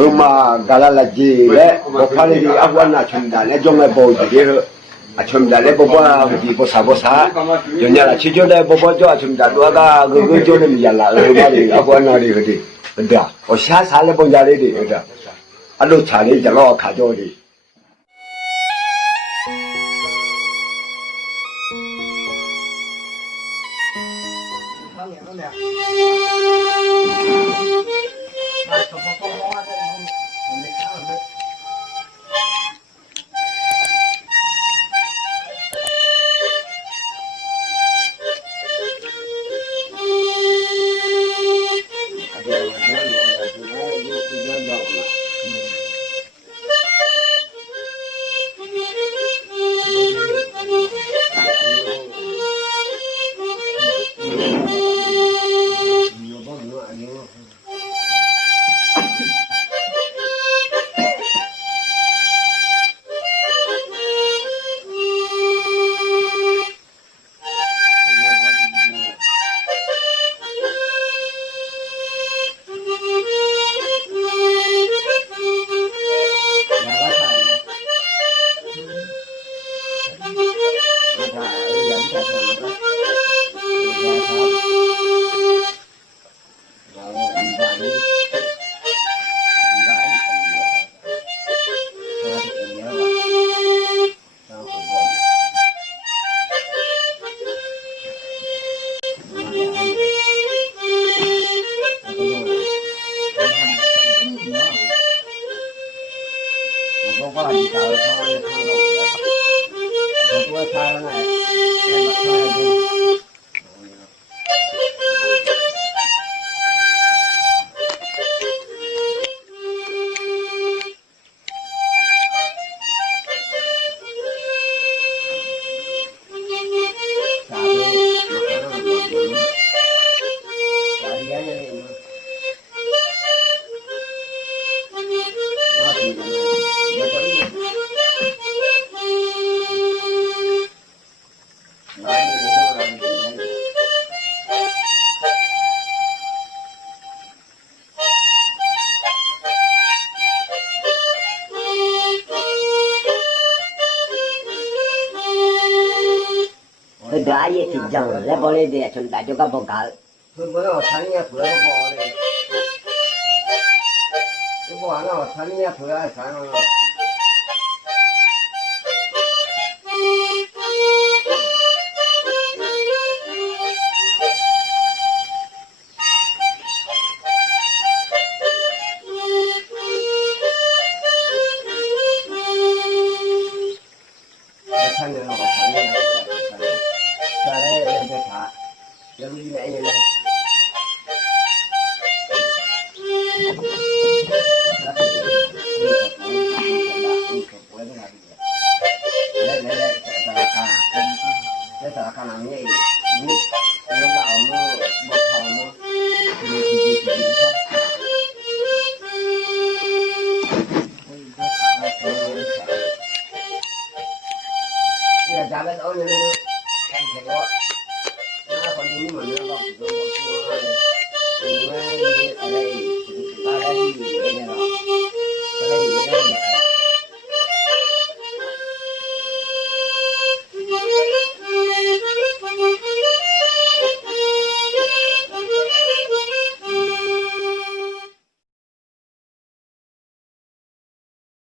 Rumah galak lagi le, bapa ni aku nak cuma le jangan bawa dia. Cuma le bapa di bosa-bosa, jangan lah cium le bapa jo cuma dua ga gugur jo ni jalan rumah ni aku nak dia hati. Dah, osya salah pun jadi dia dah. Aduh cari jalan kacau dia. Dah ye kijang, le boleh dia cuma juga bokal. Boleh tanya boleh boleh. Boleh tanya boleh sana.